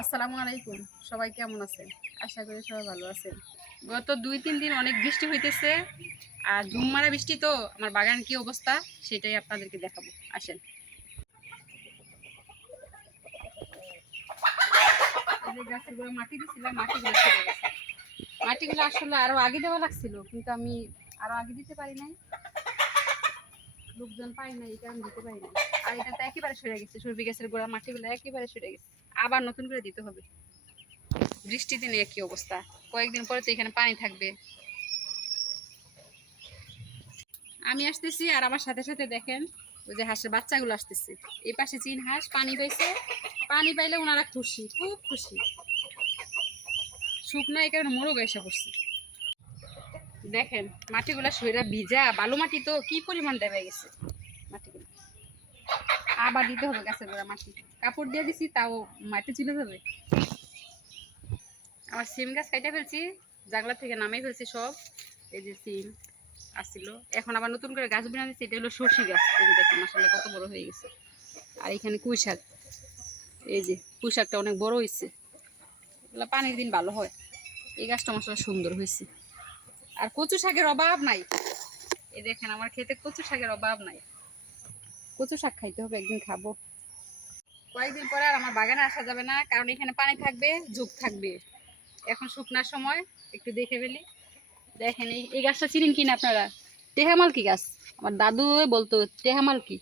আসসালামু আলাইকুম। সবাই কেমন আছেন? আশা করি সবাই ভালো আছেন। গত দুই, তিন দিন অনেক বৃষ্টি হইতেছে আর জুমমারা বৃষ্টি তো আমার বাগান কি অবস্থা সেটাই আপনাদেরকে দেখাবো। আসেন। মাটি দিছিলাম মাটিগুলো আসলে আরও আগে দেওয়া লাগছিল, কিন্তু আমি আরও আগে দিতে পারি নাই। লোকজন পাই নাই এটা আমি দিতে পারি না আর এটা তো একেবারে সরে গেছে সর্বি গাছের গোড়া মাটিগুলো একেবারে সরে গেছে। আবার নতুন করে দিতে হবে। বৃষ্টি দিনে একই অবস্থা। কয়েকদিন পরে তো এখানে পানি থাকবে। আমি আসতেছি আর আমার সাথে সাথে দেখেন, ওই যে হাঁসের বাচ্চাগুলো আসতেছে। এই পাশে চীন হাঁস পানি পাইছে। পানি পাইলে ওনারা খুশি, খুব খুশি। শুকনো এই কারণে মোরগ এসে পড়ছে। দেখেন, মাটিগুলা শরীরা ভিজা। বালু মাটি তো কি পরিমাণ দেবে গেছে। আবার দিতে হবে গাছের গোড়া মাটি। কাপড় দিয়ে দিছি, তাও মাটি চলে যাবে। আমার সিম গাছ কাইটা ফেলছি, জাগলা থেকে নামিয়ে ফেলছি সব। এই যে সিম আসছিল। এখন আবার নতুন করে গাছ বিনা দিচ্ছি এটা হলো সর্ষি গাছ। এই যে দেখেন মাসালে কত বড় হয়ে গেছে। আর এখানে কুই শাক। এই যে পুঁই শাকটা অনেক বড় হয়েছে এগুলো পানির দিন ভালো হয়। এই গাছটা মশলা সুন্দর হয়েছে আর কচু শাকের অভাব নাই। এই দেখেন, আমার খেতে কচু শাকের অভাব নাই। কচু শাক খাইতে হবে, একদিন খাব। কয়েকদিন পরে আর আমার বাগানে আসা যাবে না, কারণ এখানে পানি থাকবে ঝুঁক থাকবে। এখন শুকনার সময়, একটু দেখে ফেলি। দেখেন, এই এই গাছটা চিনেন কিনা আপনারা? টেহামাল কি গাছ। আমার দাদু বলতো টেহামাল কি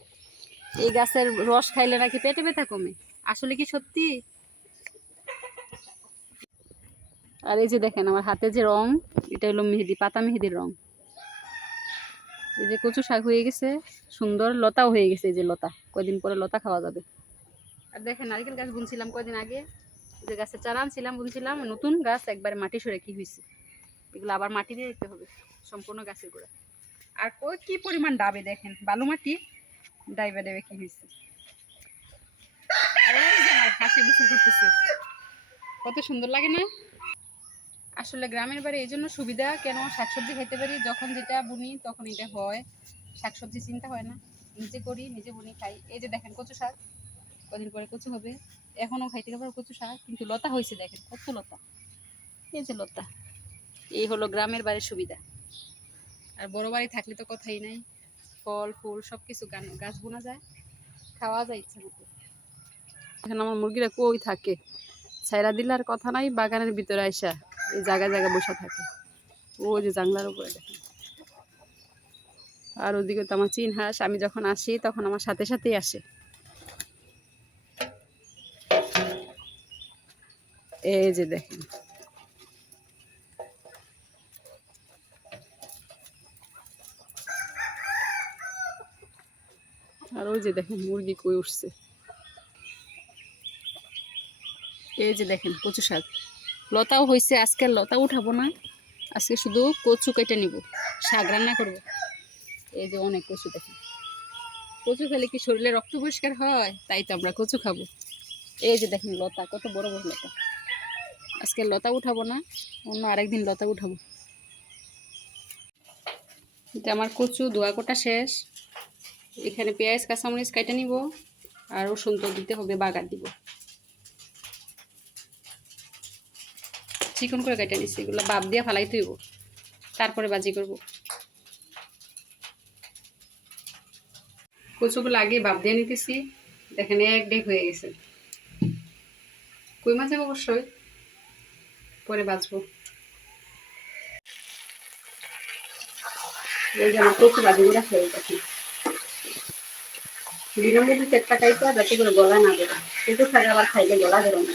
এই গাছের রস খাইলে নাকি পেটে ব্যথা কমে। আসলে কি সত্যি? আর এই যে দেখেন, আমার হাতে যে রং, এটা হলো মেহেদি, পাতা মেহেদির রং। এই যে কচু শাক হয়ে গেছে, সুন্দর লতাও হয়ে গেছে এই যে লতা। কয়দিন পরে লতা খাওয়া যাবে। আর দেখেন, নারিকেল গাছ বুনছিলাম কয়দিন আগে। যে গাছের চারা আনছিলাম, বুনছিলাম, নতুন গাছ একবারে মাটি সরে কি হয়েছে। এগুলো আবার মাটি দিয়ে দিতে হবে, সম্পূর্ণ গাছের গোড়া। আর কই কি পরিমাণ ডাবে দেখেন, বালু মাটি ডাইবে ডাইবে কি হয়েছে। হাঁসে কত সুন্দর লাগে না? আসলে গ্রামের বাড়ি এই জন্য সুবিধা, কেন শাকসবজি খেতে পারি? যখন যেটা বুনি, তখন এটা হয়। শাকসবজি চিন্তা হয় না। নিজে করি, নিজে বুনি, খাই। এই যে দেখেন কচু শাক, কদিন পরে কচু হবে। এখনও খাইতে পারব কচু শাক, কিন্তু লতা হয়েছে দেখেন, কত লতা। এই যে লতা। এই হলো গ্রামের বাড়ির সুবিধা। আর বড় বাড়ি থাকলে তো কথাই নাই। ফল, ফুল সব কিছু গাছ বোনা যায়। খাওয়া যায় ইচ্ছা মতো। এখানে আমার মুরগিরা কই থাকে? ছাইরা দিলে আর কথা নাই, বাগানের ভিতরে আইসা। এই জায়গায় জায়গায় বসে থাকে। ও যে জানলার উপরে দেখেন। আর ওদিকে তো আমার চিন হাঁস আমি যখন আসি তখন আমার সাথে সাথেই আসে। এই যে দেখেন। আর ওই যে দেখেন মুরগি কই উঠছে। এই যে দেখেন কচু শাক। লতাও হয়েছে আজকে লতা উঠাবো না। আজকে শুধু কচু কেটে নিব, শাক রান্না করব। এই যে অনেক কচু দেখেন কচু খেলে কি শরীরে রক্ত পরিষ্কার হয়? তাই তো আমরা কচু খাব। এই যে দেখেন লতা, কত বড় বড় লতা। আজকে লতা উঠাবো না, অন্য আরেকদিন লতা উঠাবো। এটা আমার কচু, দোয়া কোটা শেষ। এখানে পেঁয়াজ, কাঁচামরিচ কেটে নিব, আর রসুন তো দিতে হবে, বাগার দিব। চিকন করে কেটে নিচ্ছি এগুলো বাপ দিয়ে ফালাই তুইব তারপরে বাজি করব। কচুগুলো আগে বাপ দিয়ে নিতেছি, দেখেন এক ডেক হয়ে গেছে। কই মাছ অবশ্যই? পরে বাজবো এই যে আমার কচু বাজিগুলো হয়ে গেছে। দিনের মধ্যে চেটটা খাইতে যাতে করে গলা না দেবে কিন্তু খাই আবার খাইলে গলা দেবে না।